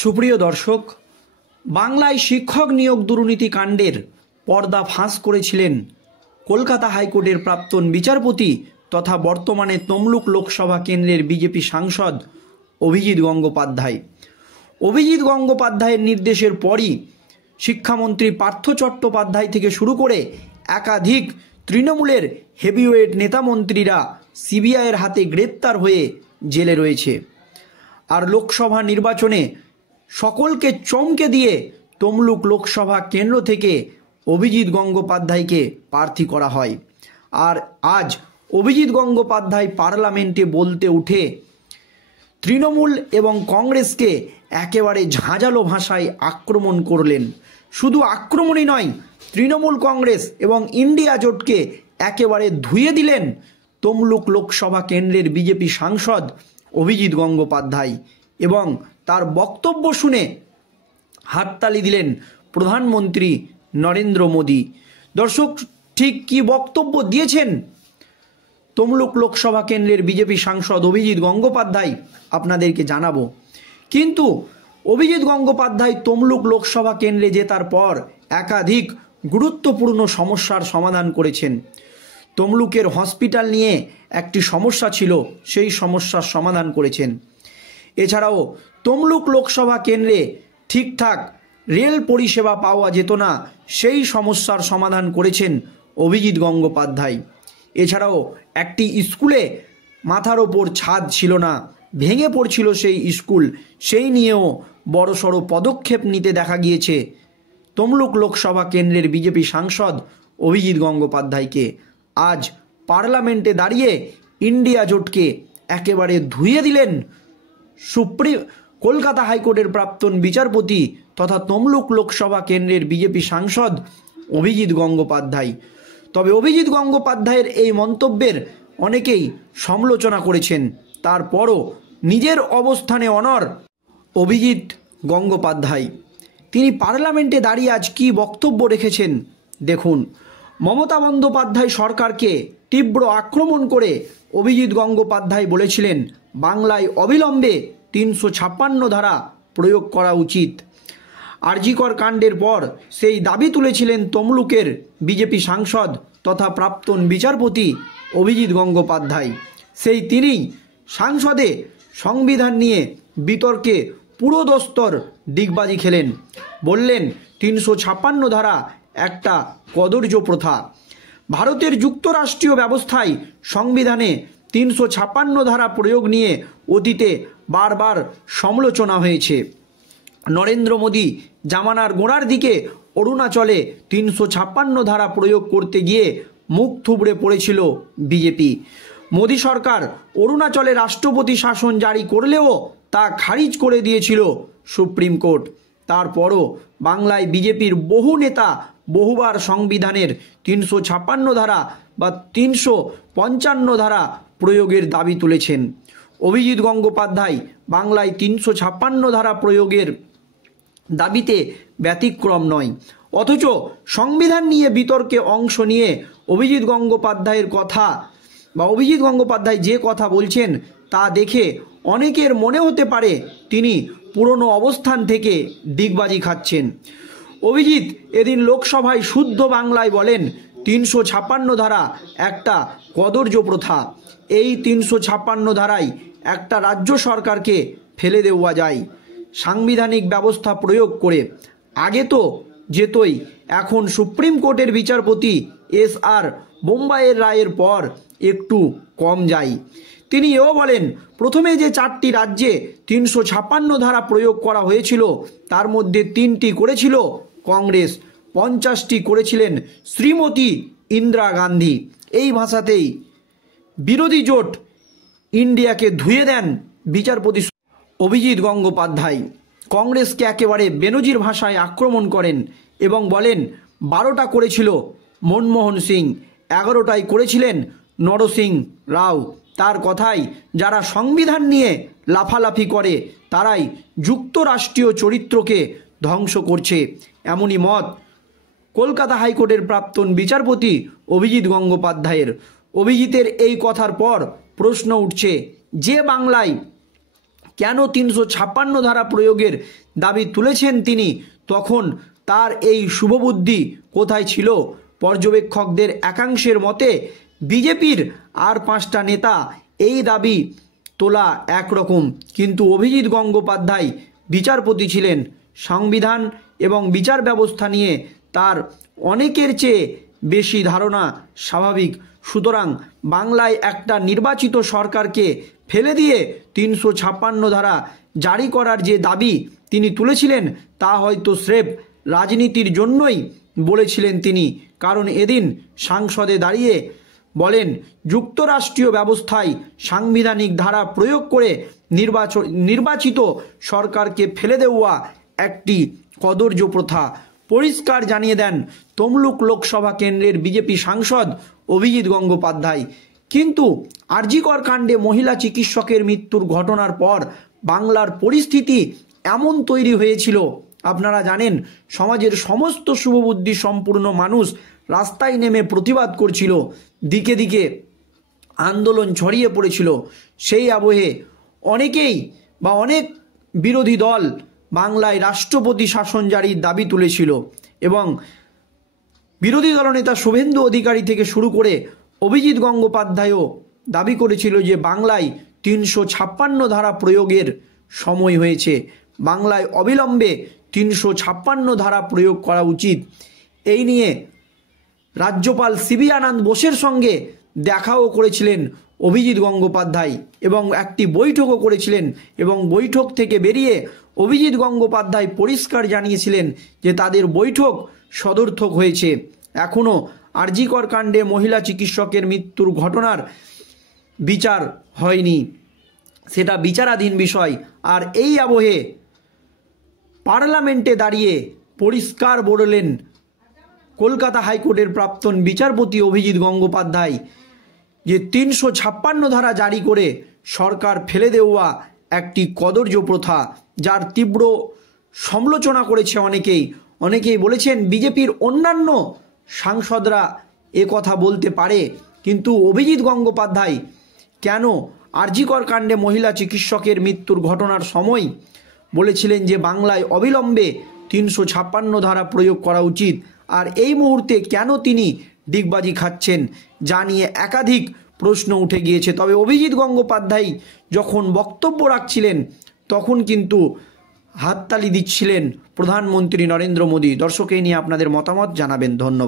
সুপ্রিয় দর্শক, বাংলায় শিক্ষক নিয়োগ দুর্নীতি কাণ্ডের পর্দা ফাঁস করেছিলেন কলকাতা হাইকোর্টের প্রাক্তন বিচারপতি তথা বর্তমানে তমলুক লোকসভা কেন্দ্রের বিজেপি সাংসদ অভিজিৎ গঙ্গোপাধ্যায়। অভিজিৎ গঙ্গোপাধ্যায়ের নির্দেশের পরই শিক্ষামন্ত্রী পার্থ চট্টোপাধ্যায় থেকে শুরু করে একাধিক তৃণমূলের হেভিওয়েট নেতামন্ত্রীরা সিবিআইয়ের হাতে গ্রেপ্তার হয়ে জেলে রয়েছে। আর লোকসভা নির্বাচনে সকলকে চমকে দিয়ে তমলুক লোকসভা কেন্দ্র থেকে অভিজিৎ গঙ্গোপাধ্যায়কে প্রার্থী করা হয়। আর আজ অভিজিৎ গঙ্গোপাধ্যায় পার্লামেন্টে বলতে উঠে তৃণমূল এবং কংগ্রেসকে একেবারে ঝাঁঝালো ভাষায় আক্রমণ করলেন। শুধু আক্রমণই নয়, তৃণমূল কংগ্রেস এবং ইন্ডিয়া জোটকে একেবারে ধুয়ে দিলেন তমলুক লোকসভা কেন্দ্রের বিজেপি সাংসদ অভিজিৎ গঙ্গোপাধ্যায় এবং তার বক্তব্য শুনে হাততালি দিলেন প্রধানমন্ত্রী নরেন্দ্র মোদী। দর্শক, ঠিক কী বক্তব্য দিয়েছেন তমলুক লোকসভা কেন্দ্রের বিজেপি সাংসদ অভিজিৎ গঙ্গোপাধ্যায় আপনাদেরকে জানাবো। কিন্তু অভিজিৎ গঙ্গোপাধ্যায় তমলুক লোকসভা কেন্দ্রে জেতার পর একাধিক গুরুত্বপূর্ণ সমস্যার সমাধান করেছেন। তমলুকের হসপিটাল নিয়ে একটি সমস্যা ছিল, সেই সমস্যার সমাধান করেছেন। এছাড়াও তমলুক লোকসভা কেন্দ্রে ঠিকঠাক রেল পরিষেবা পাওয়া যেত না, সেই সমস্যার সমাধান করেছেন অভিজিৎ গঙ্গোপাধ্যায়। এছাড়াও একটি স্কুলে মাথার ওপর ছাদ ছিল না, ভেঙে পড়ছিল সেই স্কুল, সেই নিয়েও বড়সড় পদক্ষেপ নিতে দেখা গিয়েছে তমলুক লোকসভা কেন্দ্রের বিজেপি সাংসদ অভিজিৎ গঙ্গোপাধ্যায়কে। আজ পার্লামেন্টে দাঁড়িয়ে ইন্ডিয়া জোটকে একেবারে ধুয়ে দিলেন কলকাতা হাইকোর্টের প্রাক্তন বিচারপতি তথা তমলুক লোকসভা কেন্দ্রের বিজেপি সাংসদ অভিজিৎ গঙ্গোপাধ্যায়। তবে অভিজিৎ গঙ্গোপাধ্যায়ের এই মন্তব্যের অনেকেই সমালোচনা করেছেন, তারপরও নিজের অবস্থানে অনড় অভিজিৎ গঙ্গোপাধ্যায়। তিনি পার্লামেন্টে দাঁড়িয়ে আজ কী বক্তব্য রেখেছেন দেখুন। মমতা বন্দ্যোপাধ্যায় সরকারকে তীব্র আক্রমণ করে অভিজিৎ গঙ্গোপাধ্যায় বলেছিলেন, বাংলায় অবিলম্বে ৩৫৬ ধারা প্রয়োগ করা উচিত। আরজিকর কাণ্ডের পর সেই দাবি তুলেছিলেন তমলুকের বিজেপি সাংসদ তথা প্রাক্তন বিচারপতি অভিজিৎ গঙ্গোপাধ্যায়। সেই তিনিই সংসদে সংবিধান নিয়ে বিতর্কে পুরোদস্তর ডিগবাজি খেলেন। বললেন ৩৫৬ ধারা একটা কদর্য প্রথা। ভারতের যুক্তরাষ্ট্রীয় ব্যবস্থায় সংবিধানে ৩৫৬ ধারা প্রয়োগ নিয়ে অতীতে বারবার সমালোচনা হয়েছে। নরেন্দ্র মোদী জামানার গোড়ার দিকে অরুণাচলে ৩৫৬ ধারা প্রয়োগ করতে গিয়ে মুখ থুবড়ে পড়েছিল বিজেপি। মোদী সরকার অরুণাচলে রাষ্ট্রপতি শাসন জারি করলেও তা খারিজ করে দিয়েছিল সুপ্রিম কোর্ট। তারপরও বাংলায় বিজেপির বহু নেতা বহুবার সংবিধানের ৩৫৬ ধারা বা ৩৫৫ ধারা প্রয়োগের দাবি তুলেছেন। অভিজিৎ গঙ্গোপাধ্যায় বাংলায় ৩৫৬ ধারা প্রয়োগের দাবিতে ব্যতিক্রম নয়। অথচ সংবিধান নিয়ে বিতর্কে অংশ নিয়ে অভিজিৎ গঙ্গোপাধ্যায় যে কথা বলছেন তা দেখে অনেকের মনে হতে পারে তিনি পুরনো অবস্থান থেকে ডিগবাজি খাচ্ছেন। অভিজিৎ এদিন লোকসভায় শুদ্ধ বাংলায় বলেন, ৩৫৬ ধারা একটা কদর্য প্রথা। এই ৩৫৬ ধারায় একটা রাজ্য সরকারকে ফেলে দেওয়া যায় সাংবিধানিক ব্যবস্থা প্রয়োগ করে। আগে তো যেতই, এখন সুপ্রিম কোর্টের বিচারপতি SR বোম্বাইয়ের রায়ের পর একটু কম যায়। তিনি এও বলেন, প্রথমে যে 4টি রাজ্যে ৩৫৬ ধারা প্রয়োগ করা হয়েছিল তার মধ্যে 3টি করেছিল কংগ্রেস, 50টি করেছিলেন শ্রীমতী ইন্দিরা গান্ধী। এই ভাষাতেই বিরোধী জোট ইন্ডিয়াকে ধুয়ে দেন বিচারপতি অভিজিৎ গঙ্গোপাধ্যায়। কংগ্রেসকে একেবারে বেনজির ভাষায় আক্রমণ করেন এবং বলেন 12টা করেছিল মনমোহন সিং, 11টাই করেছিলেন নরসিংহ রাও। তার কথায় যারা সংবিধান নিয়ে লাফালাফি করে তারাই যুক্তরাষ্ট্রীয় চরিত্রকে ধ্বংস করছে, এমনই মত কলকাতা হাইকোর্টের প্রাক্তন বিচারপতি অভিজিৎ গঙ্গোপাধ্যায়ের। অভিজিতের এই কথার পর প্রশ্ন উঠছে, যে বাংলায় কেন ৩৫৬ ধারা প্রয়োগের দাবি তুলেছেন তিনি, তখন তার এই শুভবুদ্ধি কোথায় ছিল? পর্যবেক্ষকদের একাংশের মতে বিজেপির আর 5টা নেতা এই দাবি তোলা একরকম, কিন্তু অভিজিৎ গঙ্গোপাধ্যায় বিচারপতি ছিলেন। সংবিধান এবং বিচার ব্যবস্থা নিয়ে তার অনেকের চেয়ে বেশি ধারণা স্বাভাবিক। সুতরাং বাংলায় একটা নির্বাচিত সরকারকে ফেলে দিয়ে ৩৫৬ ধারা জারি করার যে দাবি তিনি তুলেছিলেন, তা হয়তো স্রেফ রাজনীতির জন্যই বলেছিলেন তিনি। কারণ এদিন সংসদে দাঁড়িয়ে বলেন, যুক্তরাষ্ট্রীয় ব্যবস্থায় সাংবিধানিক ধারা প্রয়োগ করে নির্বাচিত সরকারকে ফেলে দেওয়া একটি কদর্য প্রথা। পরিষ্কার জানিয়ে দেন তমলুক লোকসভা কেন্দ্রের বিজেপি সাংসদ অভিজিৎ গঙ্গোপাধ্যায়। কিন্তু আরজিকর কাণ্ডে মহিলা চিকিৎসকের মৃত্যুর ঘটনার পর বাংলার পরিস্থিতি এমন তৈরি হয়েছিল, আপনারা জানেন, সমাজের সমস্ত শুভবুদ্ধি সম্পূর্ণ মানুষ রাস্তায় নেমে প্রতিবাদ করছিল, দিকে দিকে আন্দোলন ছড়িয়ে পড়েছিল। সেই আবহে অনেক বিরোধী দল বাংলায় রাষ্ট্রপতি শাসন জারির দাবি তুলেছিল এবং বিরোধী দলনেতা শুভেন্দু অধিকারী থেকে শুরু করে অভিজিৎ গঙ্গোপাধ্যায়ও দাবি করেছিল যে বাংলায় ৩৫৬ ধারা প্রয়োগের সময় হয়েছে, বাংলায় অবিলম্বে ৩৫৬ ধারা প্রয়োগ করা উচিত। এই নিয়ে রাজ্যপাল সিবি আনন্দ বোসের সঙ্গে দেখাও করেছিলেন অভিজিৎ গঙ্গোপাধ্যায় এবং একটি বৈঠকও করেছিলেন, এবং বৈঠক থেকে বেরিয়ে অভিজিৎ গঙ্গোপাধ্যায় পরিষ্কার জানিয়েছিলেন যে তাদের বৈঠক সদর্থক হয়েছে। এখনও আরজিকর কাণ্ডে মহিলা চিকিৎসকের মৃত্যুর ঘটনার বিচার হয়নি, সেটা বিচারাধীন বিষয়। আর এই আবহে পার্লামেন্টে দাঁড়িয়ে পরিষ্কার বললেন কলকাতা হাইকোর্টের প্রাক্তন বিচারপতি অভিজিৎ গঙ্গোপাধ্যায় যে ৩৫৬ ধারা জারি করে সরকার ফেলে দেওয়া একটি কদর্য প্রথা, যার তীব্র সমালোচনা করেছে অনেকেই বলেছেন বিজেপির অন্যান্য সাংসদরা এ কথা বলতে পারে, কিন্তু অভিজিৎ গঙ্গোপাধ্যায় কেন আরজিকর কাণ্ডে মহিলা চিকিৎসকের মৃত্যুর ঘটনার সময় বলেছিলেন যে বাংলায় অবিলম্বে ৩৫৬ ধারা প্রয়োগ করা উচিত, আর এই মুহূর্তে কেন তিনি ডিগবাজি খাচ্ছেন, যা নিয়ে একাধিক প্রশ্ন উঠে গিয়েছে। তবে অভিজিৎ গঙ্গোপাধ্যায় যখন বক্তব্য রাখছিলেন তখন কিন্তু হাততালি দিচ্ছিলেন প্রধানমন্ত্রী নরেন্দ্র মোদী। দর্শক, এই নিয়ে আপনাদের মতামত জানাবেন। ধন্যবাদ।